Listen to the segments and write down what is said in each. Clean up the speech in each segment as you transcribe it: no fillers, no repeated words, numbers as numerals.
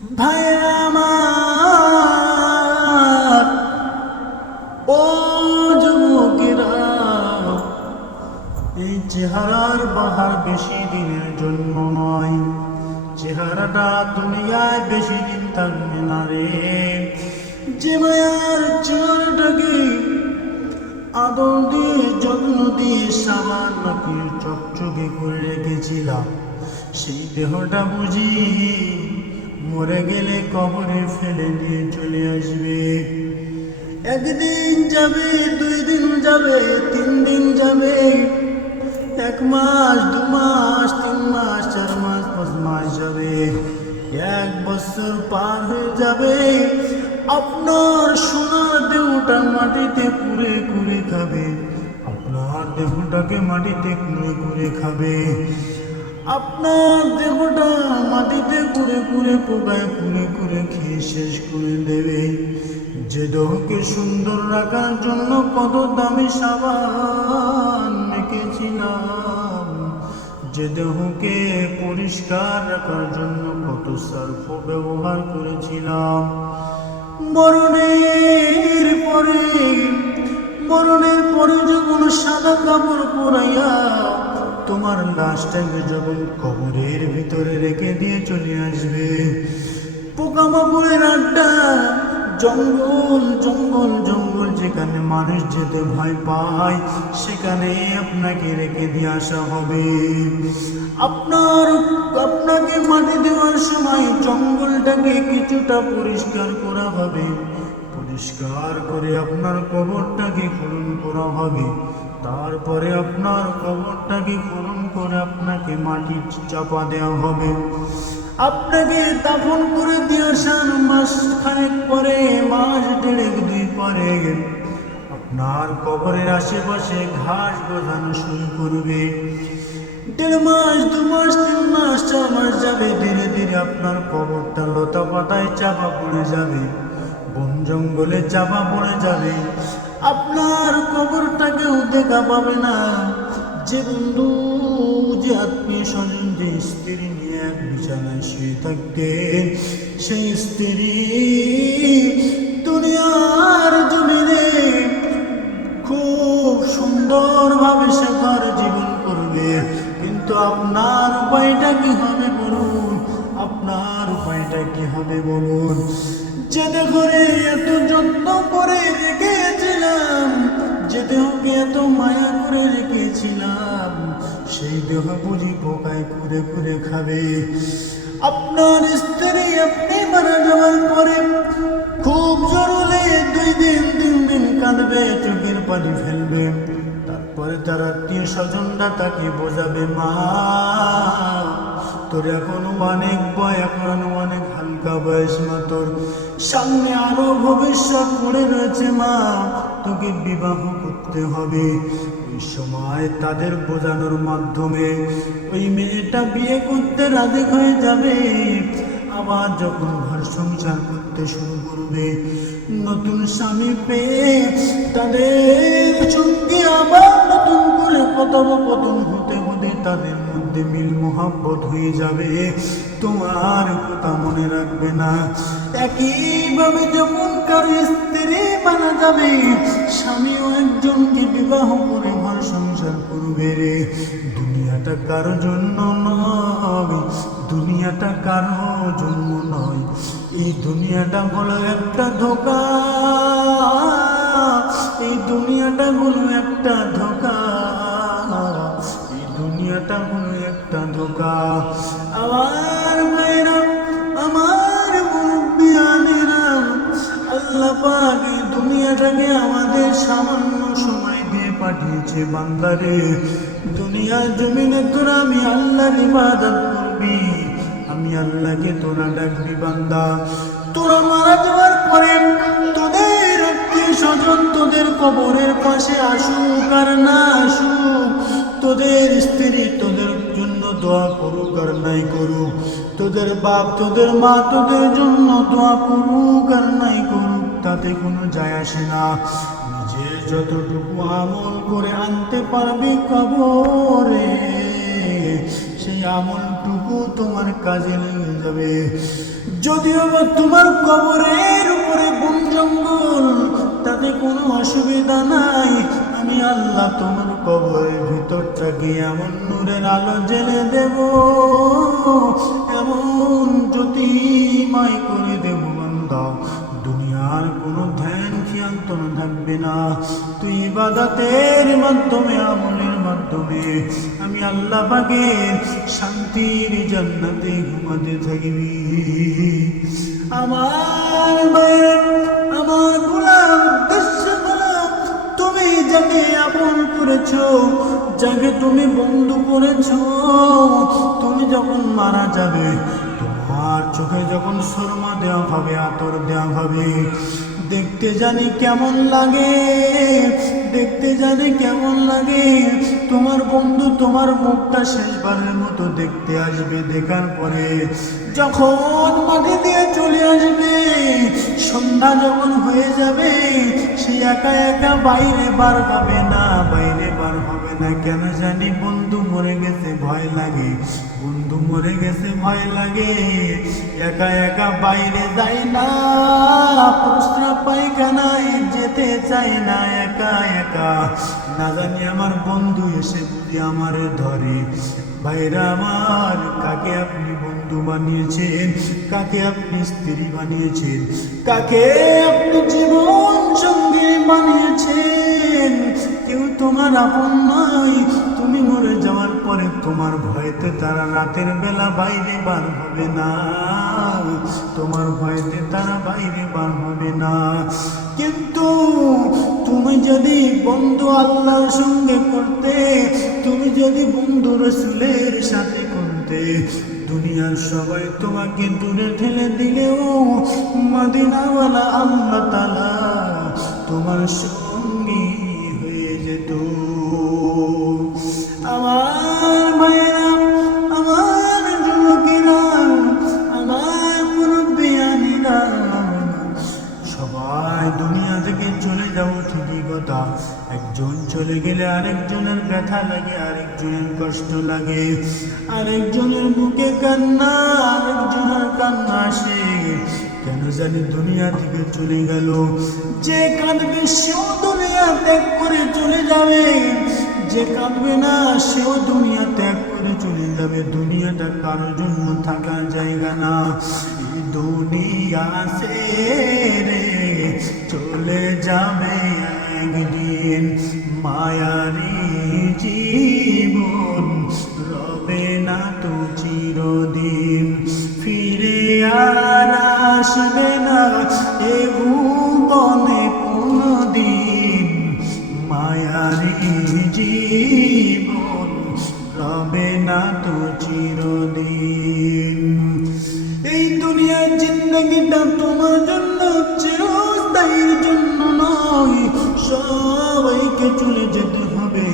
ভাইরা আমার, ও যুবকেরা, এই চেহারার বাহার বেশি দিনের জন্য নয়। চেহারাটা দুনিয়ায় বেশি দিন থাকবে না রে। যে মায়ার চেহারাটাকে আদর দিয়ে যত্ন দিয়ে সামান্যকে চকচকে করে রেখেছিলাম, সেই দেহটা বুঝি মরে গেলে কবরে ফেলে দিয়ে চলে আসবে। একদিন যাবে, 2 দিন যাবে, 3 দিন যাবে, 1 মাস, 2 মাস, 3 মাস, 4 মাস, 5 মাস যাবে, 1 বছর পার হয়ে যাবে। আপনার সোনার দেহটা মাটিতে কুরে কুরে খাবে, আপনার দেহটাকে মাটিতে কুরে কুরে খাবে, আপনার দেহটা মাটিতে কুরে কুরে পোকায় কুরে কুরে খেয়ে শেষ করে দেবে। যে দেহকে সুন্দর রাখার জন্য কত দামি সাবান মেখেছিলাম, যে দেহকে পরিষ্কার রাখার জন্য কত সার্ফ ব্যবহার করেছিলাম, মরণের পরে যখন সাদা কাপড় পরাইয়া তোমার লাশটাকে যখন কবরের ভিতরে রেখে দিয়ে চলে আসবে, পোকামাকড়ের আড্ডা, জঙ্গল জঙ্গল জঙ্গল, যেখানে মানুষ যেতে ভয় পায়, সেখানে আপনাকে রেখে দিয়ে আসা হবে। আপনাকে মাটি দেওয়ার সময় জঙ্গলটাকে কিছুটা পরিষ্কার করা হবে, পরিষ্কার করে আপনার কবরটাকে খনন করা হবে। তারপরে আপনার কবরটাকে খনন করে আপনাকে মাটি চাপা দেওয়া হবে। আপনাকে দাফন করে দিয়ে আসার মাস খানেক পরে, মাস 1.5-2 পরে আপনার কবরের আশেপাশে ঘাস গজানো শুরু করবে। 1.5 মাস, 2 মাস, 3 মাস, 4 মাস যাবে, ধীরে ধীরে আপনার কবরটা লতা পাতায় চাপা পড়ে যাবে, বন জঙ্গলে চাপা পড়ে যাবে। আপনার কবরটাকেও দেখা পাবে না। যে বন্ধু, যে আত্মীয় স্বজন, যে স্ত্রী নিয়ে এক বিছানায় শুয়ে থাকতে, সেই স্ত্রী দুনিয়ার জমিনে খুব সুন্দরভাবে সে ঘর জীবন করবে, কিন্তু আপনার উপায়টা কি হবে বলুন? আপনার উপায়টা কি হবে বলুন? যে দেহরে এত যত্ন করে রেখেছিলাম, যে দেহকে এত মায়া করে রেখেছিলাম, সেই দেহ বুঝি পোকায় কুরে কুরে খাবে। আপনার স্ত্রী আপনি মারা যাওয়ার পরে খুব জরুরি 2 দিন 3 দিন কাঁদবে, চোখের পানি ফেলবে। তারপরে তার আত্মীয় স্বজনরা তাকে বোঝাবে, মা তোর এখনো অনেক বয়, এখনো অনেক হালকা বয়স, মা তোর সামনে আরো ভবিষ্যৎ পড়ে রয়েছে, মা তোকে বিবাহ করতে হবে। ওই সময় তাদের বোঝানোর মাধ্যমে ওই মেয়েটা বিয়ে করতে রাজি হয়ে যাবে। আবার যখন ঘর সংসার করতে শুরু করবে, নতুন স্বামী পেয়ে তাদের সঙ্গে আবার নতুন করে কথোপকথন হতে হতে তাদের মধ্যে মিল মোহাব্বত হয়ে যাবে। তোমার কথা মনে রাখবে না। একইভাবে যখন কারো স্ত্রী মারা যাবে, স্বামীও একজনকে বিবাহ করে ঘর সংসার করবে রে। দুনিয়াটা কারো জন্য নয়, দুনিয়াটা কারো জন্য নয়। এই দুনিয়াটা হলো একটা ধোঁকা, এই দুনিয়াটা হলো একটা ধোঁকা, এই দুনিয়াটা হলো একটা ধোঁকা। আমার ভাইরা, আমার মুরব্বিয়ানেরা, আল্লাহ পাক এই দুনিয়াটাকে আমাদের সামান্য সময় দিয়ে পাঠিয়েছে। বান্দারে, দুনিয়ার জমিনে তোরা আমি আল্লাহর ইবাদত করবি, আমি আল্লাহকে তোরা ডাকবি। বান্দা, তোরা মারা যাওয়ার পরে তোদের আত্মীয় স্বজন তোদের কবরের পাশে আসুক আর না আসুক, তোদের স্ত্রী তোদের জন্য দোয়া করুক আর নাই করুক, তোদের বাপ তোদের মা তোদের জন্য দোয়া করুক আর নাই করুক, তাতে কোনো যায় আসে না। নিজে যতটুকু আমল করে আনতে পারবি কবরে, সেই আমলটুকু তোমার কাজে লেগে যাবে। যাবে। যদিও বা তোমার কবরের উপরে বন জঙ্গল, তাতে কোনো অসুবিধা নাই। আমি আল্লাহ তোমার কবরের ভিতরটাকে এমন নূরের আলো জ্বেলে দেব, এমন জ্যোতিময় করে দেব বান্দা, দুনিয়ার কোনো ধ্যান খেয়াল তোর থাকবে না। তুই ইবাদতের মাধ্যমে, আমলের মাধ্যমে আমি আল্লাহ পাকের শান্তির জান্নাতে ঘুমাতে থাকবি। আমার মায়ের, আমার গোলাম, তুমি যাকে আপন করেছো, যাকে তুমি বন্ধু করেছো, তুমি যখন মারা যাবে, তোমার চোখে যখন সুরমা দেওয়া হবে, আতর দেওয়া হবে, দেখতে জানি কেমন লাগে, দেখতে জানি কেমন লাগে। তোমার বন্ধু তোমার মুখটা শেষবারের মতো দেখতে আসবে। দেখার পরে যখন মাটি দিয়ে চলে আসবে, সন্ধ্যা যখন হয়ে যাবে, সে একা একা বাইরে বার হবে না, বাইরে বার হবে না। কেন জানি বন্ধু মরে গেছে ভয় লাগে, বন্ধু মরে গেছে ভয় লাগে। একা একা বাইরে যায় না, প্রস্রাব পায়খানায় যেতে চায় না, একা একা। না জানি আমার বন্ধু এসে যদি আমারে ধরে। ভাইরা আমার, কাকে আপনি বন্ধু বানিয়েছেন, কাকে আপনি স্ত্রী বানিয়েছেন, কাকে আপনি জীবন সঙ্গী বানিয়েছেন, কেউ তোমার আপন নয়। তুমি মরে যাওয়ার পরে তোমার ভয়তে তারা রাতের বেলা বাইরে বার হবে না, তোমার ভয়তে তারা বাইরে বার হবে না। কিন্তু তুমি যদি বন্ধু আল্লাহর সঙ্গে করতে, তুমি যদি বন্ধু রাসূলের সাথে করতে, দুনিয়ার সবাই তোমাকে দূরে ঠেলে দিলেও মদিনাওয়ালা আল্লাহ তাআলা তোমার সঙ্গী হয়ে যেত। আমার ভাইয়েরা, আমার যুবকেরা, আমার মুরব্বিয়ানেরা, সবাই দুনিয়া থেকে চলে যাবো ঠিকই কথা। একজন চলে গেলে আরেকজনের ব্যথা লাগে, আরেকজনের কষ্ট লাগে, আরেকজনের মুখে কান্না, আরেকজনের কান্না আসে। কেন জানি দুনিয়া থেকে চলে গেল। যে কাঁদবে সেও দুনিয়া ত্যাগ করে চলে যাবে, যে কাঁদবে না সেও দুনিয়া ত্যাগ করে চলে যাবে। দুনিয়াটা কারোর জন্য থাকার জায়গা না। এই দুনিয়া ছেড়ে চলে যাবে একদিন, মায়ারি জীবন রবে না তো চিরদিন। ফিরে আর আসবে না এ ভুবনে কোনদিন, মায়ারি জীবন রবে না তো চিরদিন। এই দুনিয়ার জিন্দগিটা তোমার জন্য চিরস্থায়ীর জন্য নয়, সবাইকে চলে যেতে হবে।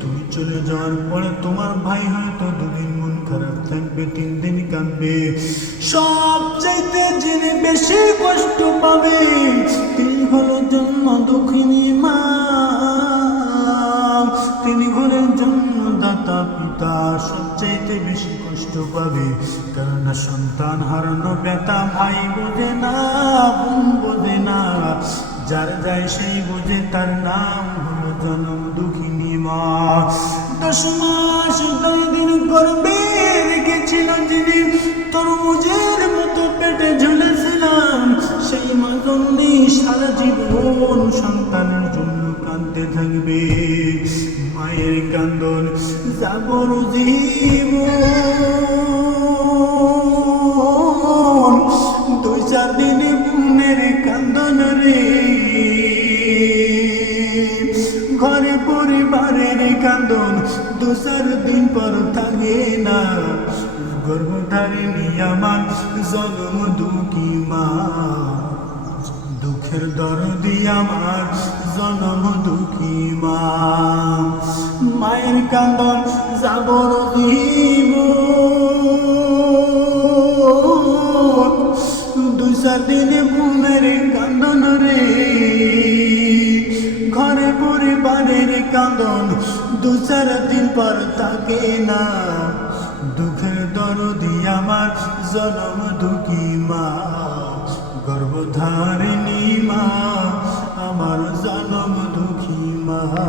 তুমি চলে যাওয়ার পরে তোমার ভাই হয়তো দুদিন মন খারাপ থাকবে, 3 দিন কাঁদবে। সবচাইতে যিনি বেশি কষ্ট পাবে তিনি হলো জন্ম দুঃখিনী মা, তিনি হলেন জন্মদাতা পিতা। সবচাইতে বেশি কষ্ট পাবে, কেননা সন্তান হারানো ব্যথা ভাই বোঝে না, বোন বোঝে না, যার যায় সেই বোঝে। তার নাম হলো জন্ম দুঃখিনী মা। 10 মাস 10 দিন গর্ভে রেখেছিল যিনি, তরমুজের মতো পেটে ঝুলেছিলাম, সেই মা জননী সারা জীবন সন্তানের জন্য কাঁদতে থাকবে। মায়ের কান্দন যাবর জীবন, 2-4 দিন বোনের কান্দন রে। ঘরে পরিবারের কান্দন 2-4 দিন পর থাকে না। গর্ভধারিণী আমার জন্ম দুঃখী মা, দুঃখের দরদি আমার জন্ম দুঃখী মা। মায়ের কান্দন যাবর জীবন, 2-4 দিন বোনের কান্দন রে। ঘরে পরিবারের কান্দন 2-4 দিন পর থাকে না। দুঃখের দরদি আমার জনম দুঃখী মা, গর্ভধারিণী মা, আমার জনম দুঃখী মা।